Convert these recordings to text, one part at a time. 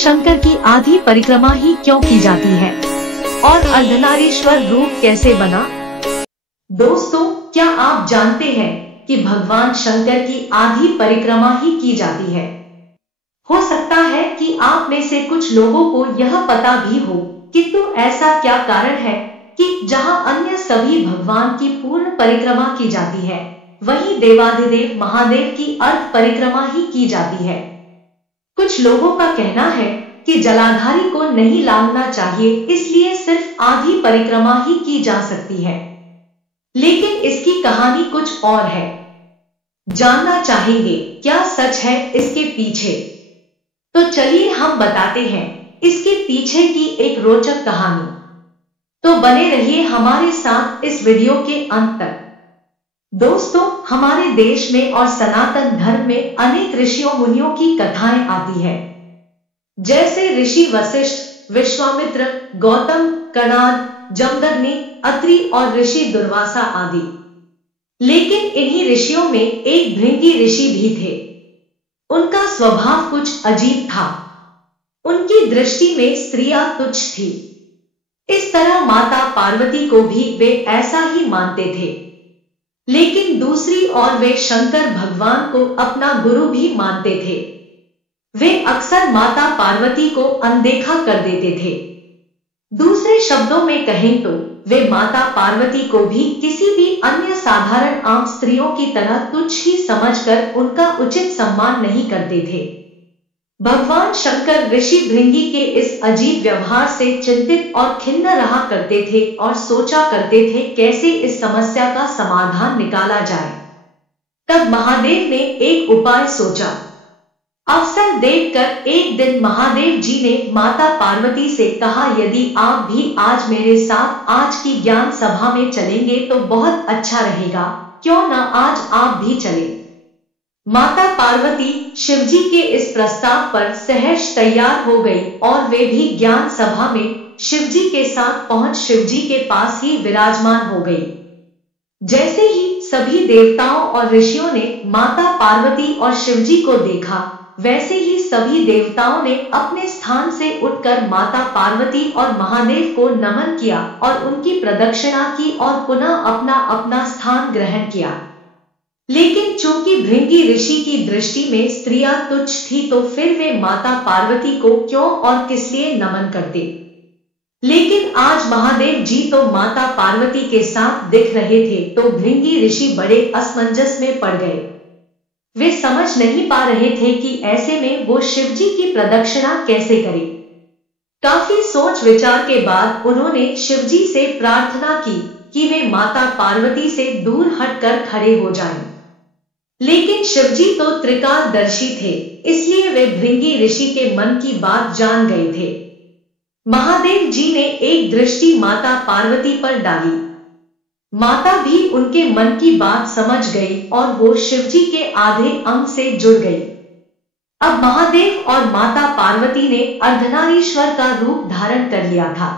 शंकर की आधी परिक्रमा ही क्यों की जाती है और अर्धनारीश्वर रूप कैसे बना? दोस्तों, क्या आप जानते हैं कि भगवान शंकर की आधी परिक्रमा ही की जाती है? हो सकता है कि आप में से कुछ लोगों को यह पता भी हो, किंतु ऐसा क्या कारण है कि जहां अन्य सभी भगवान की पूर्ण परिक्रमा की जाती है, वहीं देवाधिदेव महादेव की अर्ध परिक्रमा ही की जाती है। कुछ लोगों का कहना है कि जलाधारी को नहीं लांघना चाहिए, इसलिए सिर्फ आधी परिक्रमा ही की जा सकती है। लेकिन इसकी कहानी कुछ और है। जानना चाहेंगे क्या सच है इसके पीछे? तो चलिए हम बताते हैं इसके पीछे की एक रोचक कहानी। तो बने रहिए हमारे साथ इस वीडियो के अंत तक। दोस्तों, हमारे देश में और सनातन धर्म में अनेक ऋषियों मुनियों की कथाएं आती है, जैसे ऋषि वशिष्ठ, विश्वामित्र, गौतम, कणाद, जमदग्नि, अत्रि और ऋषि दुर्वासा आदि। लेकिन इन्हीं ऋषियों में एक भृंगी ऋषि भी थे। उनका स्वभाव कुछ अजीब था। उनकी दृष्टि में स्त्रियां तुच्छ थी। इस तरह माता पार्वती को भी वे ऐसा ही मानते थे। लेकिन दूसरी ओर वे शंकर भगवान को अपना गुरु भी मानते थे। वे अक्सर माता पार्वती को अनदेखा कर देते थे। दूसरे शब्दों में कहें तो वे माता पार्वती को भी किसी भी अन्य साधारण आम स्त्रियों की तरह तुच्छ ही समझकर उनका उचित सम्मान नहीं करते थे। भगवान शंकर ऋषि भृंगी के इस अजीब व्यवहार से चिंतित और खिन्न रहा करते थे और सोचा करते थे कैसे इस समस्या का समाधान निकाला जाए। तब महादेव ने एक उपाय सोचा। अवसर देखकर एक दिन महादेव जी ने माता पार्वती से कहा, यदि आप भी आज मेरे साथ आज की ज्ञान सभा में चलेंगे तो बहुत अच्छा रहेगा, क्यों न आज आप भी चले। माता पार्वती शिवजी के इस प्रस्ताव पर सहर्ष तैयार हो गई और वे भी ज्ञान सभा में शिवजी के साथ पहुंच शिवजी के पास ही विराजमान हो गई। जैसे ही सभी देवताओं और ऋषियों ने माता पार्वती और शिवजी को देखा, वैसे ही सभी देवताओं ने अपने स्थान से उठकर माता पार्वती और महादेव को नमन किया और उनकी प्रदक्षिणा की और पुनः अपना अपना स्थान ग्रहण किया। लेकिन चूंकि भृंगी ऋषि की दृष्टि में स्त्रियां तुच्छ थी, तो फिर वे माता पार्वती को क्यों और किस लिए नमन करते। लेकिन आज महादेव जी तो माता पार्वती के साथ दिख रहे थे, तो भृंगी ऋषि बड़े असमंजस में पड़ गए। वे समझ नहीं पा रहे थे कि ऐसे में वो शिवजी की प्रदक्षिणा कैसे करें। काफी सोच विचार के बाद उन्होंने शिवजी से प्रार्थना की कि वे माता पार्वती से दूर हटकर खड़े हो जाएं। लेकिन शिवजी तो त्रिकालदर्शी थे, इसलिए वे भृंगी ऋषि के मन की बात जान गए थे। महादेव जी ने एक दृष्टि माता पार्वती पर डाली। माता भी उनके मन की बात समझ गई और वो शिवजी के आधे अंग से जुड़ गई। अब महादेव और माता पार्वती ने अर्धनारीश्वर का रूप धारण कर लिया था।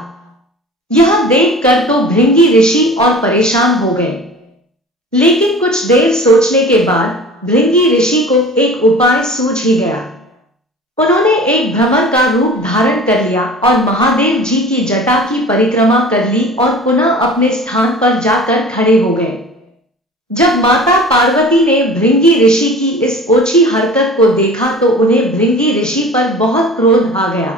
यह देखकर तो भृंगी ऋषि और परेशान हो गए। लेकिन कुछ देर सोचने के बाद भृंगी ऋषि को एक उपाय सूझ ही गया। उन्होंने एक भ्रमर का रूप धारण कर लिया और महादेव जी की जटा की परिक्रमा कर ली और पुनः अपने स्थान पर जाकर खड़े हो गए। जब माता पार्वती ने भृंगी ऋषि की इस ओछी हरकत को देखा तो उन्हें भृंगी ऋषि पर बहुत क्रोध आ गया।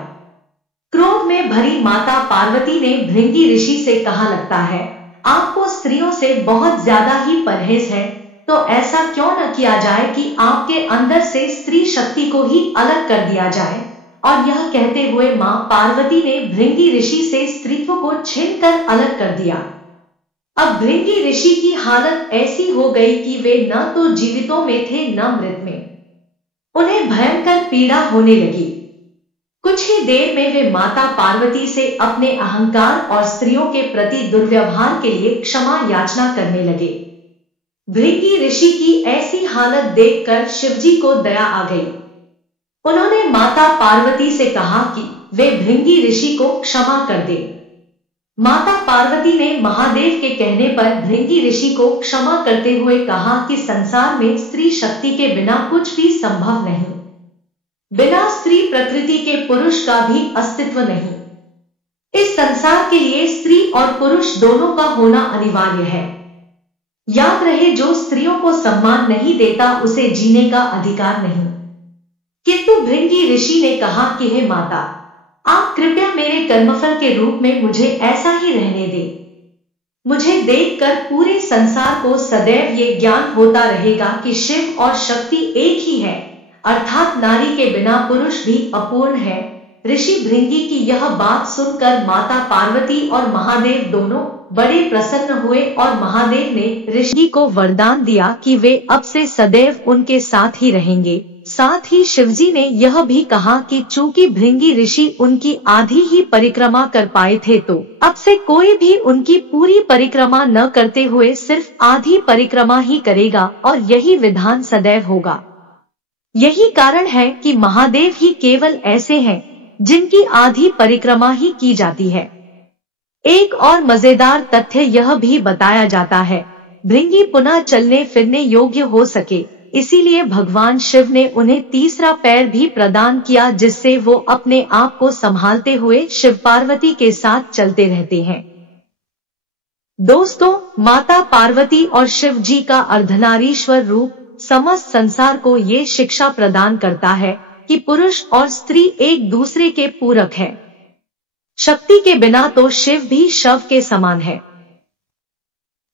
क्रोध में भरी माता पार्वती ने भृंगी ऋषि से कहा, लगता है आपको स्त्रियों से बहुत ज्यादा ही परहेज है, तो ऐसा क्यों न किया जाए कि आपके अंदर से स्त्री शक्ति को ही अलग कर दिया जाए। और यह कहते हुए मां पार्वती ने भृंगी ऋषि से स्त्रीत्व को छीनकर अलग कर दिया। अब भृंगी ऋषि की हालत ऐसी हो गई कि वे न तो जीवितों में थे न मृत में। उन्हें भयंकर पीड़ा होने लगी। कुछ ही देर में वे माता पार्वती से अपने अहंकार और स्त्रियों के प्रति दुर्व्यवहार के लिए क्षमा याचना करने लगे। भृंगी ऋषि की ऐसी हालत देखकर शिवजी को दया आ गई। उन्होंने माता पार्वती से कहा कि वे भृंगी ऋषि को क्षमा कर दे। माता पार्वती ने महादेव के कहने पर भृंगी ऋषि को क्षमा करते हुए कहा कि संसार में स्त्री शक्ति के बिना कुछ भी संभव नहीं। बिना स्त्री प्रकृति के पुरुष का भी अस्तित्व नहीं। इस संसार के लिए स्त्री और पुरुष दोनों का होना अनिवार्य है। याद रहे, जो स्त्रियों को सम्मान नहीं देता उसे जीने का अधिकार नहीं। किंतु भृंगी ऋषि ने कहा कि हे माता, आप कृपया मेरे कर्मफल के रूप में मुझे ऐसा ही रहने दें। मुझे देखकर पूरे संसार को सदैव ये ज्ञान होता रहेगा कि शिव और शक्ति एक ही है, अर्थात नारी के बिना पुरुष भी अपूर्ण है। ऋषि भृंगी की यह बात सुनकर माता पार्वती और महादेव दोनों बड़े प्रसन्न हुए और महादेव ने ऋषि को वरदान दिया कि वे अब से सदैव उनके साथ ही रहेंगे। साथ ही शिवजी ने यह भी कहा कि चूंकि भृंगी ऋषि उनकी आधी ही परिक्रमा कर पाए थे, तो अब से कोई भी उनकी पूरी परिक्रमा न करते हुए सिर्फ आधी परिक्रमा ही करेगा और यही विधान सदैव होगा। यही कारण है कि महादेव ही केवल ऐसे हैं जिनकी आधी परिक्रमा ही की जाती है। एक और मजेदार तथ्य यह भी बताया जाता है, भृंगी पुनः चलने फिरने योग्य हो सके, इसीलिए भगवान शिव ने उन्हें तीसरा पैर भी प्रदान किया, जिससे वो अपने आप को संभालते हुए शिव पार्वती के साथ चलते रहते हैं। दोस्तों, माता पार्वती और शिव जी का अर्धनारीश्वर रूप समस्त संसार को ये शिक्षा प्रदान करता है कि पुरुष और स्त्री एक दूसरे के पूरक है। शक्ति के बिना तो शिव भी शव के समान है।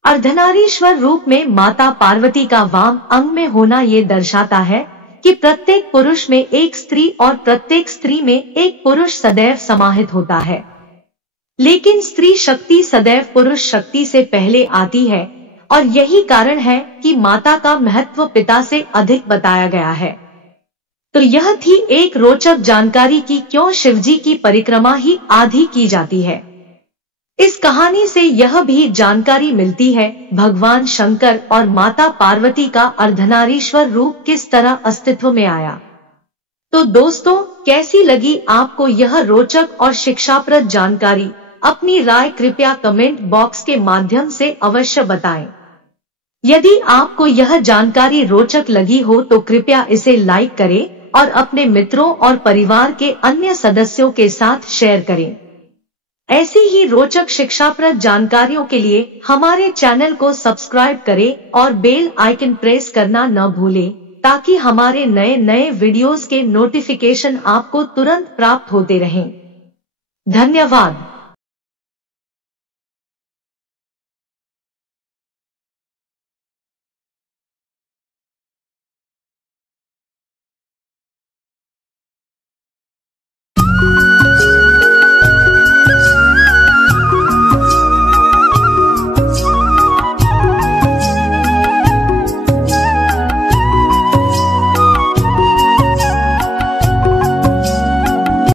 अर्धनारीश्वर रूप में माता पार्वती का वाम अंग में होना ये दर्शाता है कि प्रत्येक पुरुष में एक स्त्री और प्रत्येक स्त्री में एक पुरुष सदैव समाहित होता है। लेकिन स्त्री शक्ति सदैव पुरुष शक्ति से पहले आती है और यही कारण है कि माता का महत्व पिता से अधिक बताया गया है। तो यह थी एक रोचक जानकारी कि क्यों शिवजी की परिक्रमा ही आधी की जाती है। इस कहानी से यह भी जानकारी मिलती है भगवान शंकर और माता पार्वती का अर्धनारीश्वर रूप किस तरह अस्तित्व में आया। तो दोस्तों, कैसी लगी आपको यह रोचक और शिक्षाप्रद जानकारी? अपनी राय कृपया कमेंट बॉक्स के माध्यम से अवश्य बताएं। यदि आपको यह जानकारी रोचक लगी हो तो कृपया इसे लाइक करें और अपने मित्रों और परिवार के अन्य सदस्यों के साथ शेयर करें। ऐसी ही रोचक शिक्षाप्रद जानकारियों के लिए हमारे चैनल को सब्सक्राइब करें और बेल आइकन प्रेस करना न भूलें, ताकि हमारे नए नए वीडियोस के नोटिफिकेशन आपको तुरंत प्राप्त होते रहें। धन्यवाद।